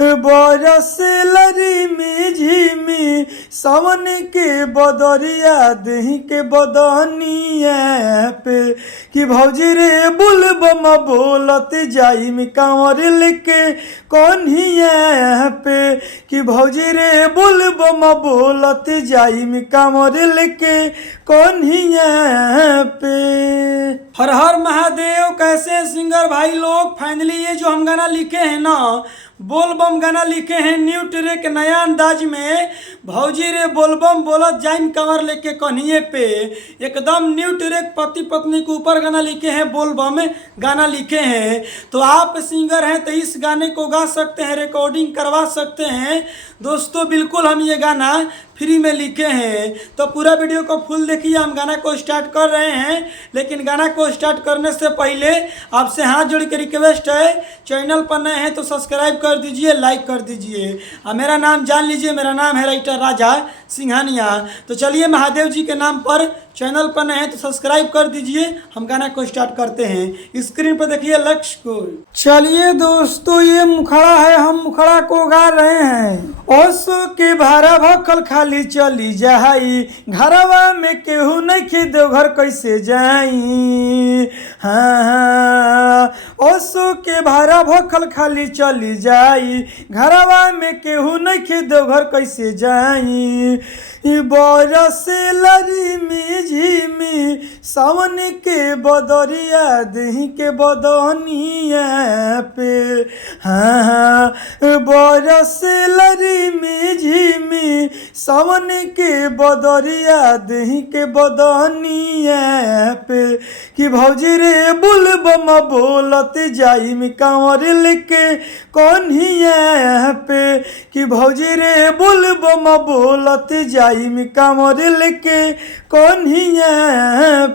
बरस लरी में झिमी सावन के बदरिया दही के बदनिया पे कि भौजी रे बुलबम बोलत जाई में कांवर लेके कन्हिया पे कि भौजी रे बुलबम बोलत जाई में कांवर लेके कन्हिया पे। हर हर महादेव। कैसे सिंगर भाई लोग, फाइनली ये जो हम गाना लिखे हैं ना, बोलबम गाना लिखे हैं न्यू ट्रैक नया अंदाज में। भौजी रे बोलबम बोलत जाइम कंवर लेके कन्हिए पे, एकदम न्यू ट्रैक पति पत्नी के ऊपर गाना लिखे हैं, बोलबम गाना लिखे हैं। तो आप सिंगर हैं तो इस गाने को गा सकते हैं, रिकॉर्डिंग करवा सकते हैं दोस्तों। बिल्कुल हम ये गाना फ्री में लिखे हैं, तो पूरा वीडियो को फुल देखिए। हम गाना को स्टार्ट कर रहे हैं, लेकिन गाना को स्टार्ट करने से पहले आपसे हाथ जोड़ के रिक्वेस्ट है, चैनल पर नए हैं तो सब्सक्राइब कर दीजिए, लाइक कर दीजिए। और मेरा नाम जान लीजिए, मेरा नाम है राइटर राजा सिंघानिया। तो चलिए महादेव जी के नाम पर चैनल पर नए हैं तो सब्सक्राइब कर दीजिए। हम गाना को स्टार्ट करते हैं, स्क्रीन पर देखिए लक्ष्य को। चलिए दोस्तों, ये मुखड़ा है, हम मुखड़ा को गा रहे हैं। ओसो के भारा भखल खाली चली जाई, घरवा में केहू नहीं खे देवघर कैसे जाई। हाँ, ओसो के भारा भखल खाली चली जाई, घरवा में केहू नहीं खे देवघर कैसे जाई। बरस लरी में झिमी सावन के बदरिया दही के बदनिया पे। हाँ, बरस लरी में झिमी सावन के बदरिया दही के बदनिया पे कि भौजी रे बुलबम बोलत जाई में कांवर लेके कन्हिया पे कि भौजी रे बुलबम बोलत जाई में कांवर लेके कन्हिया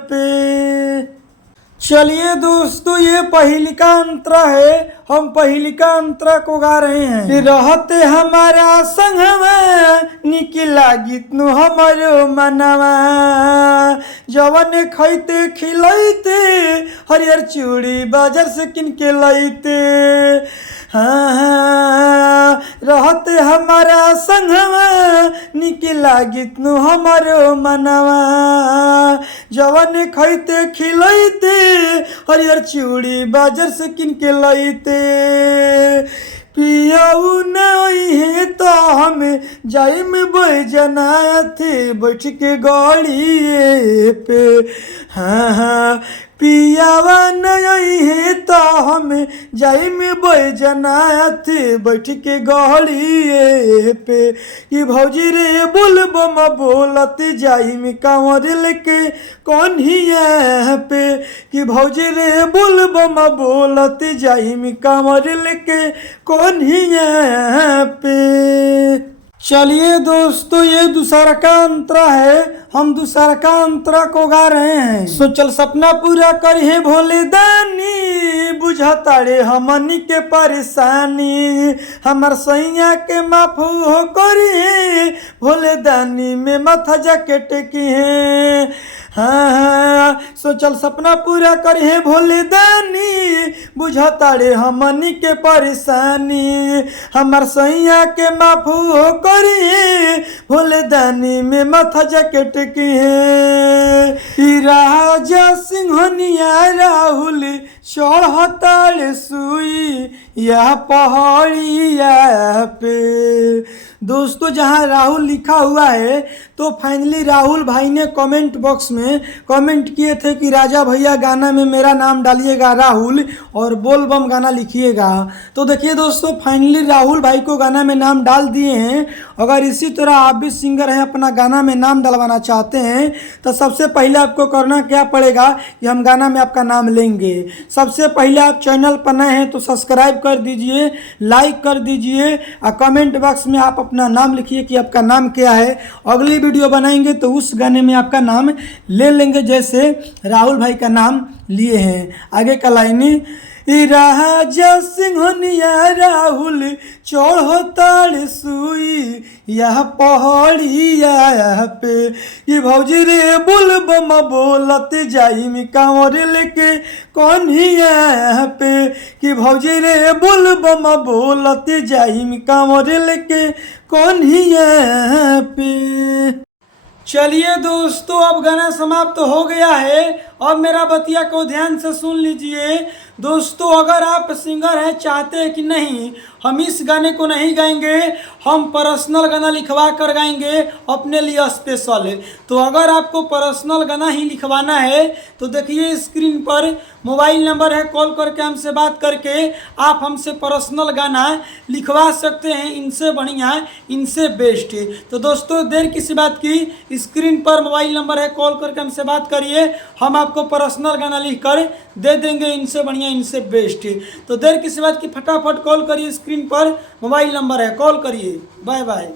पे। चलिए दोस्तों, ये पहिलिका अंतरा है, हम पहिलिका अंतरा को गा रहे हैं। रहते हमारा संगवा निक लागित नु हमारो मनवा, जवन खैते खिलैते हरियर चूड़ी बाजार से किन के लैते। हाँ, रहते हमारा संगवा निक लागित नु हमारो मनवा, जवन खैते खिलैते हरियर चूड़ी बाजार से किन के लैते। पियाऊ नहीं है तो हम जाइम बैजना थे बैठ के गाड़ी पे। हाँ हाँ, पियावा नहीं है तो हम जाइम बैजना थे बैठ के गाड़ी पे कि भौजी रे बुलबम बोलत जाइम कांवर लेके कन्हिया पे कि भौजी रे बुलबम बोलत जाइम कांवर लेके कन्हिया पे। चलिए दोस्तों, ये दूसरा का अंतरा है, हम दूसरा का अंतरा को गा रहे हैं। सोचल सपना पूरा करिए भोले दानी, बुझताड़े हमनी के परेशानी, हमार सैया के माफ हो करिए भोले दानी में माथा जाके टेकी है। हाँ हाँ, सोचल सपना पूरा करिए भोले दानी, बुझताड़े हमनी के परेशानी, हमार सैया के माफ हो करिए भोले दानी में माथा जाके टेकी है। राजा सिंहनिया राहुल चढ़ताड़े सुई या पहाड़िया पे। दोस्तों, जहाँ राहुल लिखा हुआ है तो फाइनली राहुल भाई ने कमेंट बॉक्स में कमेंट किए थे कि राजा भैया गाना में मेरा नाम डालिएगा राहुल और बोलबम गाना लिखिएगा। तो देखिए दोस्तों, फाइनली राहुल भाई को गाना में नाम डाल दिए हैं। अगर इसी तरह आप भी सिंगर हैं, अपना गाना में नाम डलवाना चाहते हैं तो सबसे पहले आपको करना क्या पड़ेगा कि हम गाना में आपका नाम लेंगे। सबसे पहले आप चैनल पर नए हैं तो सब्सक्राइब कर दीजिए, लाइक कर दीजिए और कमेंट बॉक्स में आप अपना नाम लिखिए कि आपका नाम क्या है। अगली वीडियो बनाएंगे तो उस गाने में आपका नाम ले लेंगे, जैसे राहुल भाई का नाम लिए हैं। आगे का लाइन, राजा सिंहनिया राहुल चढ़ताड़े सुई यह पहाड़िया पे कि भौजी रे बुलबम बोलत जाई में कांवर लेके कन्हिया पे कि भौजी रे बुलबम बोलत जाई में कांवर लेके कन्हिया पे। चलिए दोस्तों, अब गाना समाप्त हो गया है। अब मेरा बतिया को ध्यान से सुन लीजिए दोस्तों। अगर आप सिंगर हैं, चाहते हैं कि नहीं हम इस गाने को नहीं गाएंगे, हम पर्सनल गाना लिखवा कर गाएंगे अपने लिए स्पेशल, तो अगर आपको पर्सनल गाना ही लिखवाना है तो देखिए स्क्रीन पर मोबाइल नंबर है, कॉल करके हमसे बात करके आप हमसे पर्सनल गाना लिखवा सकते हैं। इनसे बढ़िया, इनसे बेस्ट। तो दोस्तों देर किसी बात की, स्क्रीन पर मोबाइल नंबर है, कॉल करके हमसे बात करिए, हम आपको पर्सनल गाना लिख कर दे देंगे। इनसे बढ़िया, इनसे बेस्ट। तो देर किसी बात की, फटाफट कॉल करिए, स्क्रीन पर मोबाइल नंबर है, कॉल करिए। Bye by.